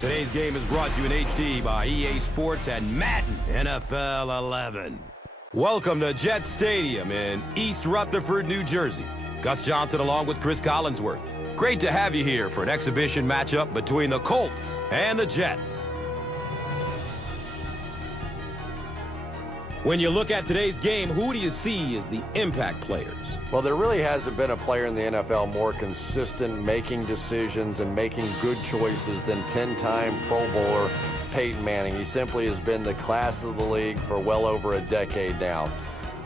Today's game is brought to you in HD by EA Sports and Madden NFL 11. Welcome to Jet Stadium in East Rutherford, New Jersey. Gus Johnson along with Chris Collinsworth. Great to have you here for an exhibition matchup between the Colts and the Jets. When you look at today's game, who do you see as the impact players? Well, there really hasn't been a player in the NFL more consistent making decisions and making good choices than 10-time Pro Bowler Peyton Manning. He simply has been the class of the league for well over a decade now.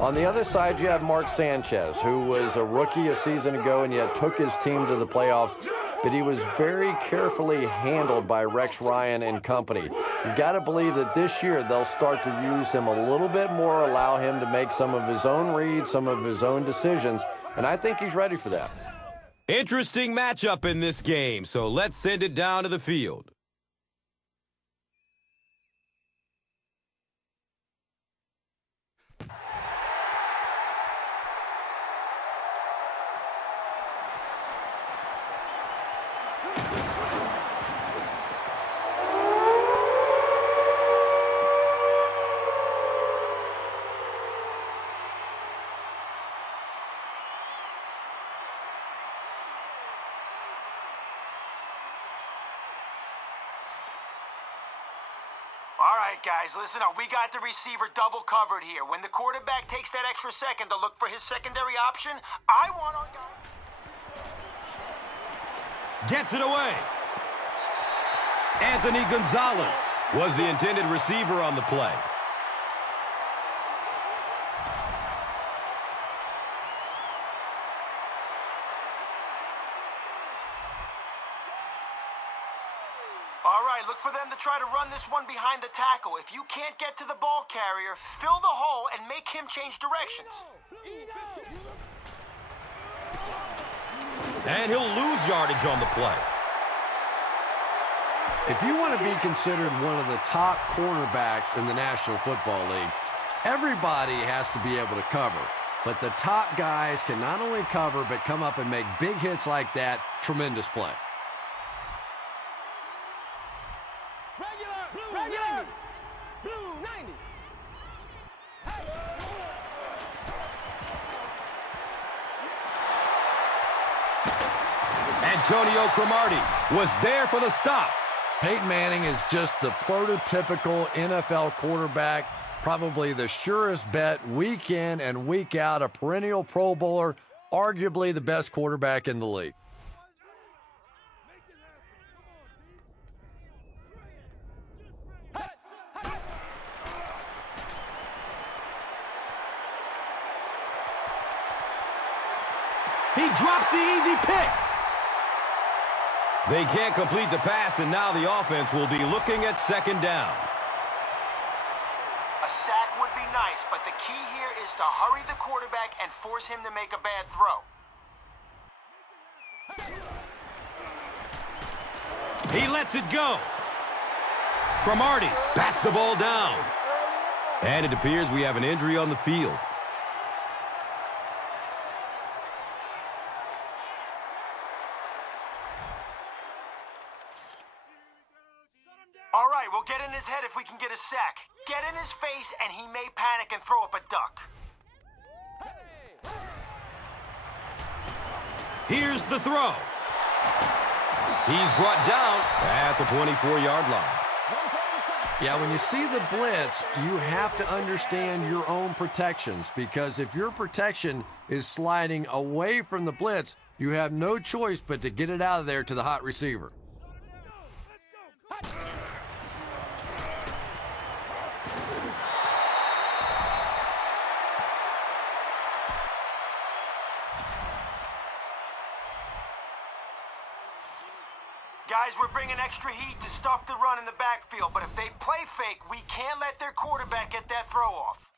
On the other side, you have Mark Sanchez, who was a rookie a season ago and yet took his team to the playoffs, but he was very carefully handled by Rex Ryan and company. You've got to believe that this year they'll start to use him a little bit more, allow him to make some of his own reads, some of his own decisions, and I think he's ready for that. Interesting matchup in this game, so let's send it down to the field. All right, guys, listen up. We got the receiver double covered here. When the quarterback takes that extra second to look for his secondary option, I want our guys... Gets it away. Anthony Gonzalez was the intended receiver on the play. All right, look for them to try to run this one behind the tackle. If you can't get to the ball carrier, fill the hole and make him change directions. And he'll lose yardage on the play. If you want to be considered one of the top cornerbacks in the National Football League, everybody has to be able to cover. But the top guys can not only cover, but come up and make big hits like that. Tremendous play. Regular. Blue 90. Antonio Cromartie was there for the stop. Peyton Manning is just the prototypical NFL quarterback, probably the surest bet week in and week out, a perennial Pro Bowler, arguably the best quarterback in the league. He drops the easy pick. They can't complete the pass, and now the offense will be looking at second down. A sack would be nice, but the key here is to hurry the quarterback and force him to make a bad throw. He lets it go. Cromartie bats the ball down. And it appears we have an injury on the field. All right, we'll get in his head if we can get a sack. Get in his face, and he may panic and throw up a duck. Here's the throw. He's brought down at the 24-yard line. Yeah, when you see the blitz, you have to understand your own protections, because if your protection is sliding away from the blitz, you have no choice but to get it out of there to the hot receiver. Guys, we're bringing extra heat to stop the run in the backfield, but if they play fake, we can't let their quarterback get that throw off.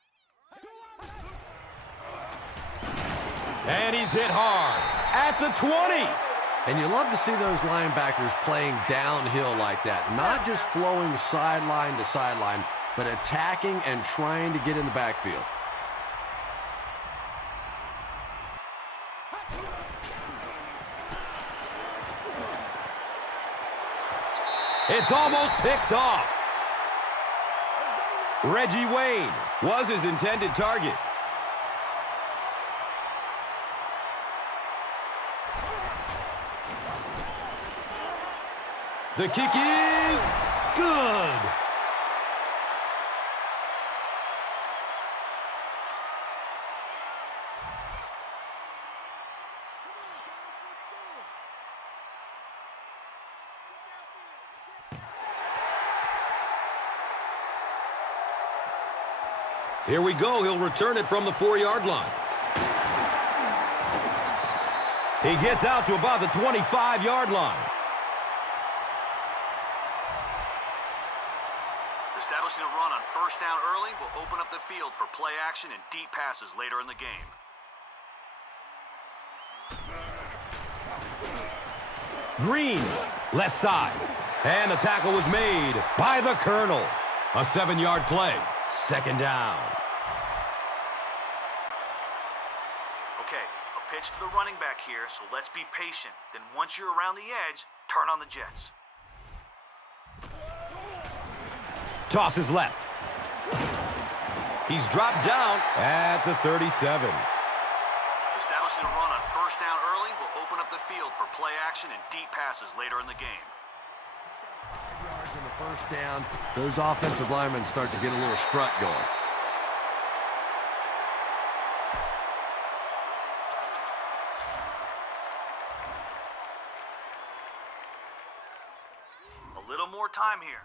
And he's hit hard at the 20. And you love to see those linebackers playing downhill like that, not just flowing sideline to sideline, but attacking and trying to get in the backfield. It's It's almost picked off. Reggie Wayne was his intended target. The kick is good. Here we go. He'll return it from the 4-yard line. He gets out to about the 25-yard line. Establishing a run on first down early will open up the field for play action and deep passes later in the game. Green, left side. And the tackle was made by the Colonel. A 7-yard play. Second down. Okay, a pitch to the running back here, so let's be patient. Then once you're around the edge, turn on the Jets. Tosses left. He's dropped down at the 37. Establishing a run on first down early will open up the field for play action and deep passes later in the game. 5 yards in the first down, those offensive linemen start to get a little strut going. A little more time here.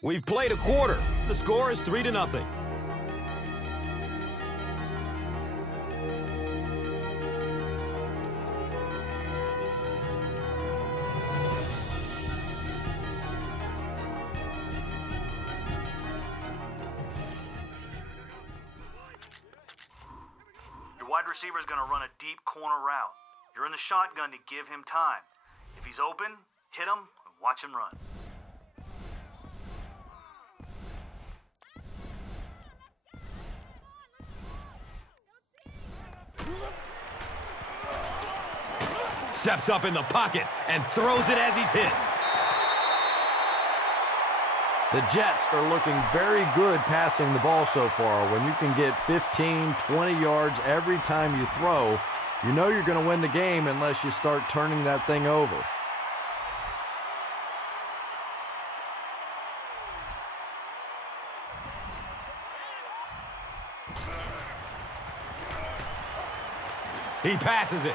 We've played a quarter. The score is 3-0. Your wide receiver is going to run a deep corner route. You're in the shotgun to give him time. If he's open, hit him and watch him run. Steps up in the pocket and throws it as he's hit. The Jets are looking very good passing the ball so far. When you can get 15, 20 yards every time you throw, you know you're going to win the game unless you start turning that thing over. He passes it.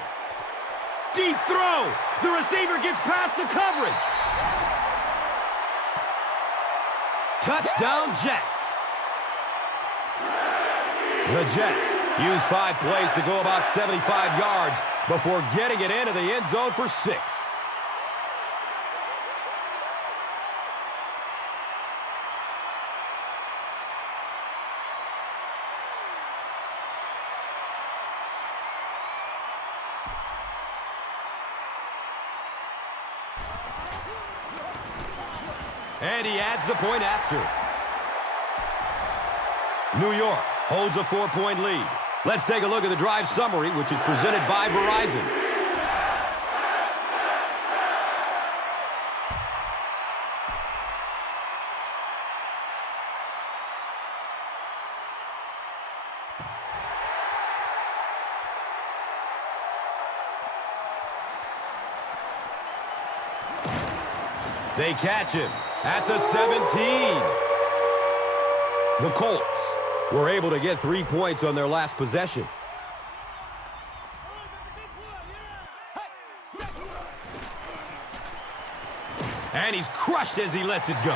Deep throw. The receiver gets past the coverage. Touchdown, Jets. The Jets use 5 plays to go about 75 yards before getting it into the end zone for 6. And he adds the point after. New York holds a 4-point lead. Let's take a look at the drive summary, which is presented by Verizon. They catch him at the 17. The Colts were able to get 3 points on their last possession. And he's crushed as he lets it go.